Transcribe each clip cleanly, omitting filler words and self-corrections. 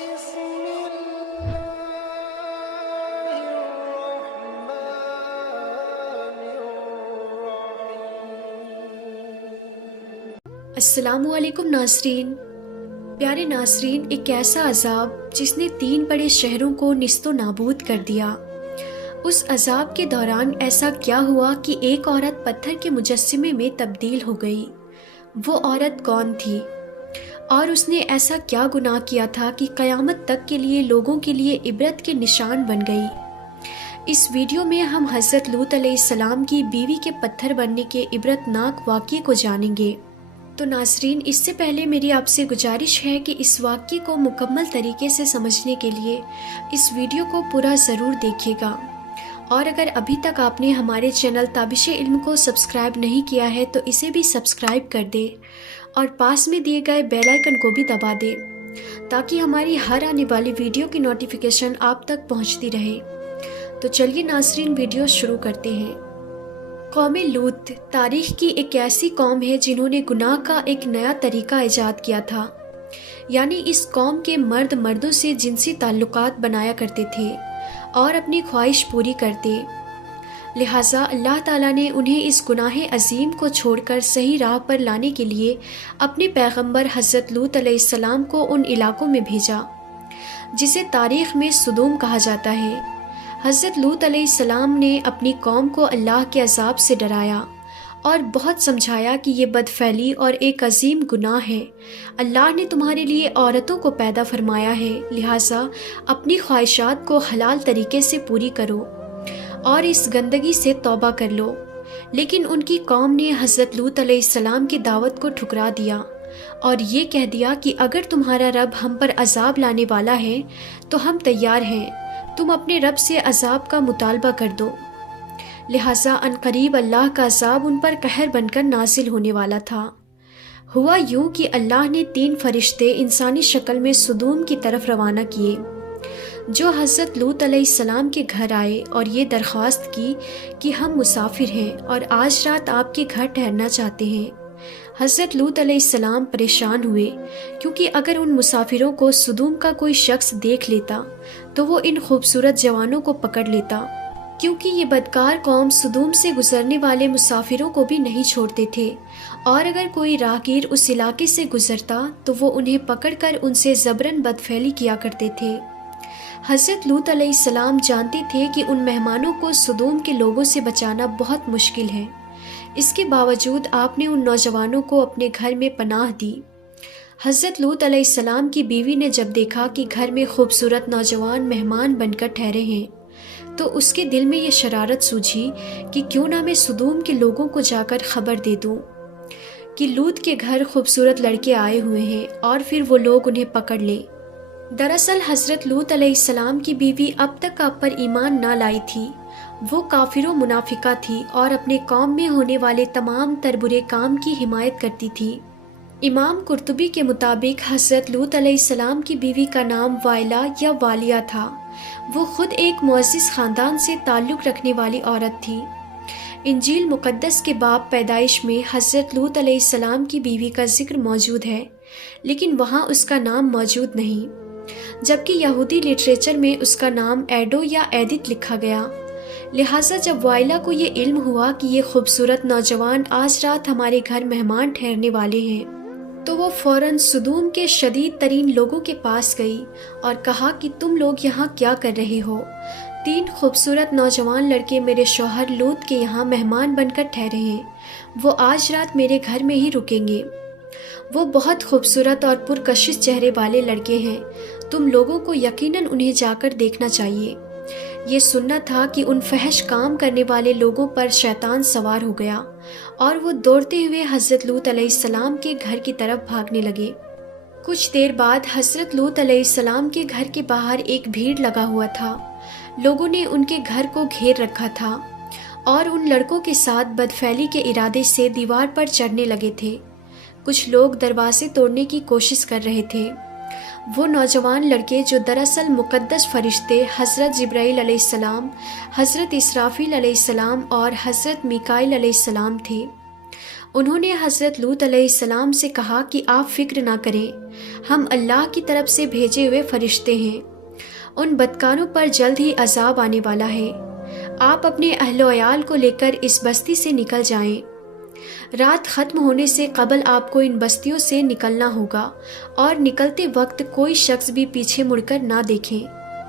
بسم الله الرحمن الرحيم۔ السلام علیکم ناظرین۔ پیارے ناظرین، ایک ایسا عذاب جس نے 3 بڑے شہروں کو نیست و نابود کر دیا۔ اس عذاب کے دوران ایسا کیا ہوا کہ ایک عورت پتھر کے مجسمے میں تبدیل ہو گئی؟ وہ عورت کون تھی؟ اور اس نے ایسا کیا گناہ کیا تھا کہ قیامت تک کے لیے لوگوں کے لیے عبرت کے نشان بن گئی؟ اس ویڈیو میں ہم حضرت لوط علیہ السلام کی بیوی کے پتھر بننے کے عبرتناک واقعے کو جانیں گے۔ تو ناظرین، اس سے پہلے میری آپ سے گزارش ہے کہ اس واقعے کو مکمل طریقے سے سمجھنے کے لیے اس ویڈیو کو پورا ضرور دیکھیے گا، اور اگر ابھی تک آپ نے ہمارے چینل تابش علم کو سبسکرائب نہیں کیا ہے تو اسے بھی سبسکرائب کر دے اور پاس میں دیے گئے بیل آئیکن کو بھی دبا دے تاکہ ہماری ہر آنے والی ویڈیو کی نوٹیفیکیشن آپ تک پہنچتی رہے۔ تو چلیے ناظرین، ویڈیو شروع کرتے ہیں۔ قوم لوط تاریخ کی ایک ایسی قوم ہے جنہوں نے گناہ کا ایک نیا طریقہ ایجاد کیا تھا، یعنی اس قوم کے مرد مردوں سے جنسی تعلقات بنایا کرتے تھے اور اپنی خواہش پوری کرتے۔ لہٰذا اللہ تعالیٰ نے انہیں اس گناہ عظیم کو چھوڑ کر صحیح راہ پر لانے کے لیے اپنے پیغمبر حضرت لوط علیہ السلام کو ان علاقوں میں بھیجا جسے تاریخ میں سدوم کہا جاتا ہے۔ حضرت لوط علیہ السلام نے اپنی قوم کو اللہ کے عذاب سے ڈرایا اور بہت سمجھایا کہ یہ بدفعلی اور ایک عظیم گناہ ہے۔ اللہ نے تمہارے لیے عورتوں کو پیدا فرمایا ہے، لہٰذا اپنی خواہشات کو حلال طریقے سے پوری کرو اور اس گندگی سے توبہ کر لو۔ لیکن ان کی قوم نے حضرت لوط علیہ السلام کی دعوت کو ٹھکرا دیا اور یہ کہہ دیا کہ اگر تمہارا رب ہم پر عذاب لانے والا ہے تو ہم تیار ہیں، تم اپنے رب سے عذاب کا مطالبہ کر دو۔ لہٰذا عنقریب اللہ کا عذاب ان پر قہر بن کر نازل ہونے والا تھا۔ ہوا یوں کہ اللہ نے 3 فرشتے انسانی شکل میں سدوم کی طرف روانہ کیے، جو حضرت لوط علیہ السلام کے گھر آئے اور یہ درخواست کی کہ ہم مسافر ہیں اور آج رات آپ کے گھر ٹھہرنا چاہتے ہیں۔ حضرت لوط علیہ السلام پریشان ہوئے، کیونکہ اگر ان مسافروں کو سدوم کا کوئی شخص دیکھ لیتا تو وہ ان خوبصورت جوانوں کو پکڑ لیتا، کیونکہ یہ بدکار قوم سدوم سے گزرنے والے مسافروں کو بھی نہیں چھوڑتے تھے، اور اگر کوئی راہگیر اس علاقے سے گزرتا تو وہ انہیں پکڑ کر ان سے زبراً بدفعلی کیا کرتے تھے۔ حضرت لوط علیہ السلام جانتے تھے کہ ان مہمانوں کو سدوم کے لوگوں سے بچانا بہت مشکل ہے، اس کے باوجود آپ نے ان نوجوانوں کو اپنے گھر میں پناہ دی۔ حضرت لوط علیہ السلام کی بیوی نے جب دیکھا کہ گھر میں خوبصورت نوجوان مہمان بن کر ٹھہرے ہیں تو اس کے دل میں یہ شرارت سوجھی کہ کیوں نہ میں سدوم کے لوگوں کو جا کر خبر دے دوں کہ لوط کے گھر خوبصورت لڑکے آئے ہوئے ہیں اور پھر وہ لوگ انہیں پکڑ لیں۔ دراصل حضرت لوط علیہ السلام کی بیوی اب تک آپ پر ایمان نہ لائی تھی، وہ کافر و منافقہ تھی اور اپنے قوم میں ہونے والے تمام تر برے کام کی حمایت کرتی تھی۔ امام قرطبی کے مطابق حضرت لوط علیہ السلام کی بیوی کا نام وائلہ یا والیہ تھا۔ وہ خود ایک معزز خاندان سے تعلق رکھنے والی عورت تھی۔ انجیل مقدس کے باب پیدائش میں حضرت لوط علیہ السلام کی بیوی کا ذکر موجود ہے، لیکن وہاں اس کا نام موجود نہیں، جبکہ یہودی لٹریچر میں اس کا نام ایڈو یا ایدت لکھا گیا۔ لہٰذا جب وائلہ کو یہ علم ہوا کہ یہ خوبصورت نوجوان آج رات ہمارے گھر مہمان ٹھہرنے والے ہیں تو وہ فوراً سدوم کے شدید ترین لوگوں کے پاس گئی اور کہا کہ تم لوگ یہاں کیا کر رہے ہو؟ 3 خوبصورت نوجوان لڑکے میرے شوہر لوط کے یہاں مہمان بن کر ٹھہرے ہیں، وہ آج رات میرے گھر میں ہی رکیں گے۔ وہ بہت خوبصورت اور پرکشش چہرے والے لڑکے ہیں، تم لوگوں کو یقیناً انہیں جا کر دیکھنا چاہیے۔ یہ سننا تھا کہ ان فحش کام کرنے والے لوگوں پر شیطان سوار ہو گیا اور وہ دوڑتے ہوئے حضرت لوط علیہ السلام کے گھر کی طرف بھاگنے لگے۔ کچھ دیر بعد حضرت لوط علیہ السلام کے گھر کے باہر ایک بھیڑ لگا ہوا تھا، لوگوں نے ان کے گھر کو گھیر رکھا تھا اور ان لڑکوں کے ساتھ بدفعلی کے ارادے سے دیوار پر چڑھنے لگے تھے۔ کچھ لوگ دروازے توڑنے کی کوشش کر رہے تھے۔ وہ نوجوان لڑکے جو دراصل مقدس فرشتے حضرت جبرائیل علیہ السلام، حضرت اسرافیل علیہ السلام اور حضرت میکائیل علیہ السلام تھے۔ انہوں نے حضرت لوط علیہ السلام سے کہا کہ آپ فکر نہ کریں، ہم اللہ کی طرف سے بھیجے ہوئے فرشتے ہیں۔ ان بدکاروں پر جلد ہی عذاب آنے والا ہے۔ آپ اپنے اہل و عیال کو لے کر اس بستی سے نکل جائیں۔ رات ختم ہونے سے قبل آپ کو ان بستیوں سے نکلنا ہوگا، اور نکلتے وقت کوئی شخص بھی پیچھے مڑ کر نہ دیکھیں،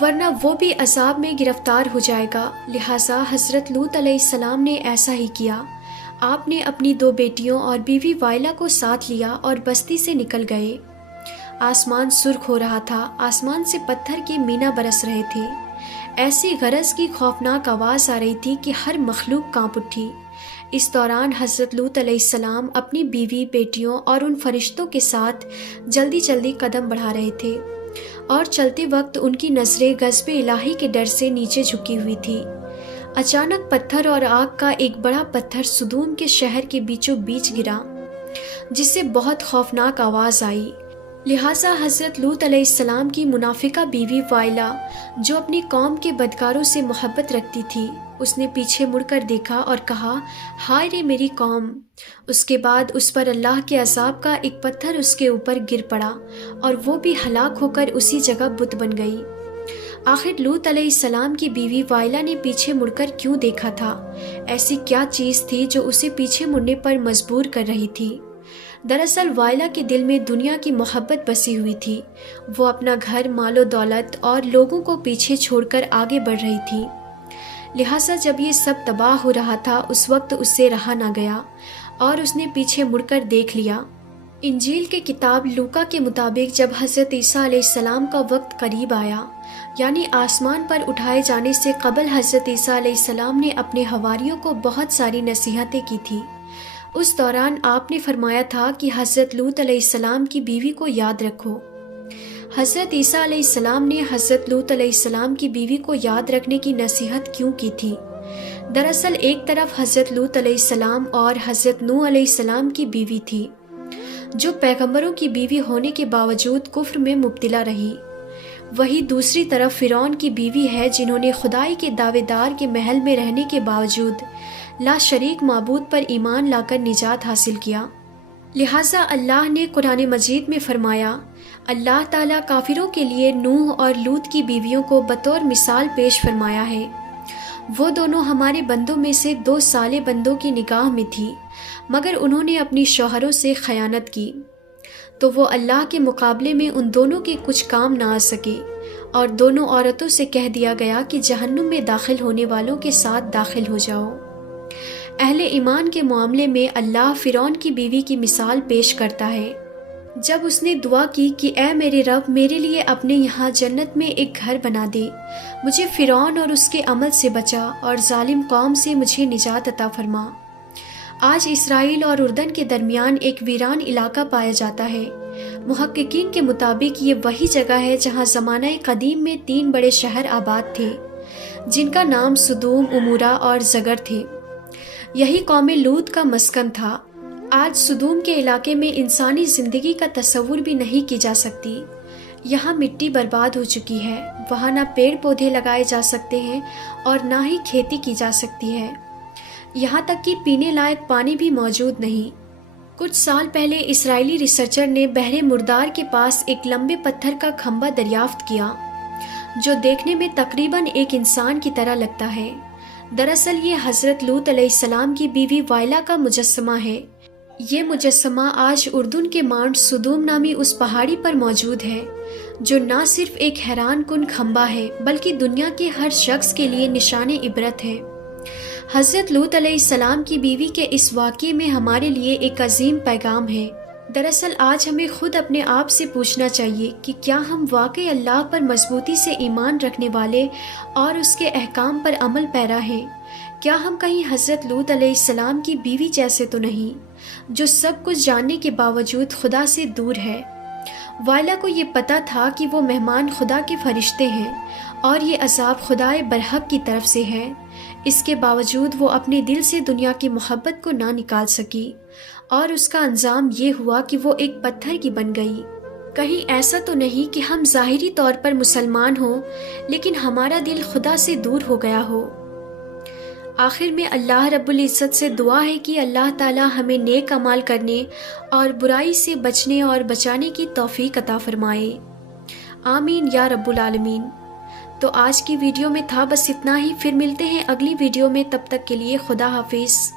ورنہ وہ بھی عذاب میں گرفتار ہو جائے گا۔ لہٰذا حضرت لوط علیہ السلام نے ایسا ہی کیا۔ آپ نے اپنی 2 بیٹیوں اور بیوی وائلہ کو ساتھ لیا اور بستی سے نکل گئے۔ آسمان سرخ ہو رہا تھا، آسمان سے پتھر کے مینا برس رہے تھے۔ ایسی غرض کی خوفناک آواز آ رہی تھی کہ ہر مخلوق کانپ اٹھی۔ اس دوران حضرت لوط علیہ السلام اپنی بیوی، بیٹیوں اور ان فرشتوں کے ساتھ جلدی جلدی قدم بڑھا رہے تھے، اور چلتے وقت ان کی نظریں غضب الہی کے ڈر سے نیچے جھکی ہوئی تھی۔ اچانک پتھر اور آگ کا ایک بڑا پتھر سدوم کے شہر کے بیچوں بیچ گرا، جس سے بہت خوفناک آواز آئی۔ لہٰذا حضرت لوط علیہ السلام کی منافقہ بیوی وائلہ، جو اپنی قوم کے بدکاروں سے محبت رکھتی تھی، اس نے پیچھے مڑ کر دیکھا اور کہا، ہائے رے میری قوم! اس کے بعد اس پر اللہ کے عذاب کا ایک پتھر اس کے اوپر گر پڑا، اور وہ بھی ہلاک ہو کر اسی جگہ بت بن گئی۔ آخر لوط علیہ السلام کی بیوی وائلہ نے پیچھے مڑ کر کیوں دیکھا تھا؟ ایسی کیا چیز تھی جو اسے پیچھے مڑنے پر مجبور کر رہی تھی؟ دراصل وائلہ کے دل میں دنیا کی محبت بسی ہوئی تھی۔ وہ اپنا گھر، مال و دولت اور لوگوں کو پیچھے چھوڑ کر آگے بڑھ رہی تھی۔ لہٰذا جب یہ سب تباہ ہو رہا تھا، اس وقت اس سے رہا نہ گیا اور اس نے پیچھے مڑ کر دیکھ لیا۔ انجیل کے کتاب لوکا کے مطابق جب حضرت عیسیٰ علیہ السلام کا وقت قریب آیا، یعنی آسمان پر اٹھائے جانے سے قبل، حضرت عیسیٰ علیہ السلام نے اپنے حواریوں کو بہت ساری نصیحتیں کی تھی۔ اس دوران آپ نے فرمایا تھا کہ حضرت لوط علیہ السلام کی بیوی کو یاد رکھو۔ حضرت عیسیٰ علیہ السلام نے حضرت لوط علیہ السلام کی بیوی کو یاد رکھنے کی نصیحت کیوں کی تھی؟ دراصل ایک طرف حضرت لوط علیہ السلام اور حضرت نوح علیہ السلام کی بیوی تھی، جو پیغمبروں کی بیوی ہونے کے باوجود کفر میں مبتلا رہی۔ وہی دوسری طرف فرعون کی بیوی ہے، جنہوں نے خدائی کے دعوے دار کے محل میں رہنے کے باوجود لا شریک معبود پر ایمان لا کر نجات حاصل کیا۔ لہٰذا اللہ نے قرآن مجید میں فرمایا، اللہ تعالیٰ کافروں کے لیے نوح اور لوط کی بیویوں کو بطور مثال پیش فرمایا ہے۔ وہ دونوں ہمارے بندوں میں سے 2 صالح بندوں کی نگاہ میں تھی، مگر انہوں نے اپنی شوہروں سے خیانت کی، تو وہ اللہ کے مقابلے میں ان دونوں کے کچھ کام نہ آ سکے، اور دونوں عورتوں سے کہہ دیا گیا کہ جہنم میں داخل ہونے والوں کے ساتھ داخل ہو جاؤ۔ اہل ایمان کے معاملے میں اللہ فرعون کی بیوی کی مثال پیش کرتا ہے۔ جب اس نے دعا کی کہ اے میرے رب، میرے لیے اپنے یہاں جنت میں ایک گھر بنا دے، مجھے فرعون اور اس کے عمل سے بچا، اور ظالم قوم سے مجھے نجات عطا فرما۔ آج اسرائیل اور اردن کے درمیان ایک ویران علاقہ پایا جاتا ہے۔ محققین کے مطابق یہ وہی جگہ ہے جہاں زمانہ قدیم میں 3 بڑے شہر آباد تھے، جن کا نام سدوم، عمورہ اور زگر تھے۔ یہی قوم لوط کا مسکن تھا۔ آج سدوم کے علاقے میں انسانی زندگی کا تصور بھی نہیں کی جا سکتی۔ یہاں مٹی برباد ہو چکی ہے، وہاں نہ پیڑ پودے لگائے جا سکتے ہیں اور نہ ہی کھیتی کی جا سکتی ہے، یہاں تک کہ پینے لائق پانی بھی موجود نہیں۔ کچھ سال پہلے اسرائیلی ریسرچر نے بحر مردار کے پاس ایک لمبے پتھر کا کھمبا دریافت کیا، جو دیکھنے میں تقریباً ایک انسان کی طرح لگتا ہے۔ دراصل یہ حضرت لوط علیہ السلام کی بیوی وائلہ کا مجسمہ ہے۔ یہ مجسمہ آج اردن کے ماؤنٹ سدوم نامی اس پہاڑی پر موجود ہے، جو نہ صرف ایک حیران کن کھمبا ہے بلکہ دنیا کے ہر شخص کے لیے نشان عبرت ہے۔ حضرت لوط علیہ السلام کی بیوی کے اس واقعے میں ہمارے لیے ایک عظیم پیغام ہے۔ دراصل آج ہمیں خود اپنے آپ سے پوچھنا چاہیے کہ کیا ہم واقعی اللہ پر مضبوطی سے ایمان رکھنے والے اور اس کے احکام پر عمل پیرا ہیں؟ کیا ہم کہیں حضرت لوط علیہ السلام کی بیوی جیسے تو نہیں، جو سب کچھ جاننے کے باوجود خدا سے دور ہے؟ وائلہ کو یہ پتا تھا کہ وہ مہمان خدا کے فرشتے ہیں اور یہ عذاب خدائے برحق کی طرف سے ہے۔ اس کے باوجود وہ اپنے دل سے دنیا کی محبت کو نہ نکال سکی، اور اس کا انجام یہ ہوا کہ وہ ایک پتھر کی بن گئی۔ کہیں ایسا تو نہیں کہ ہم ظاہری طور پر مسلمان ہوں لیکن ہمارا دل خدا سے دور ہو گیا ہو؟ آخر میں اللہ رب العزت سے دعا ہے کہ اللہ تعالی ہمیں نیک اعمال کرنے اور برائی سے بچنے اور بچانے کی توفیق عطا فرمائے، آمین یا رب العالمین۔ تو آج کی ویڈیو میں تھا بس اتنا ہی، پھر ملتے ہیں اگلی ویڈیو میں، تب تک کے لیے خدا حافظ۔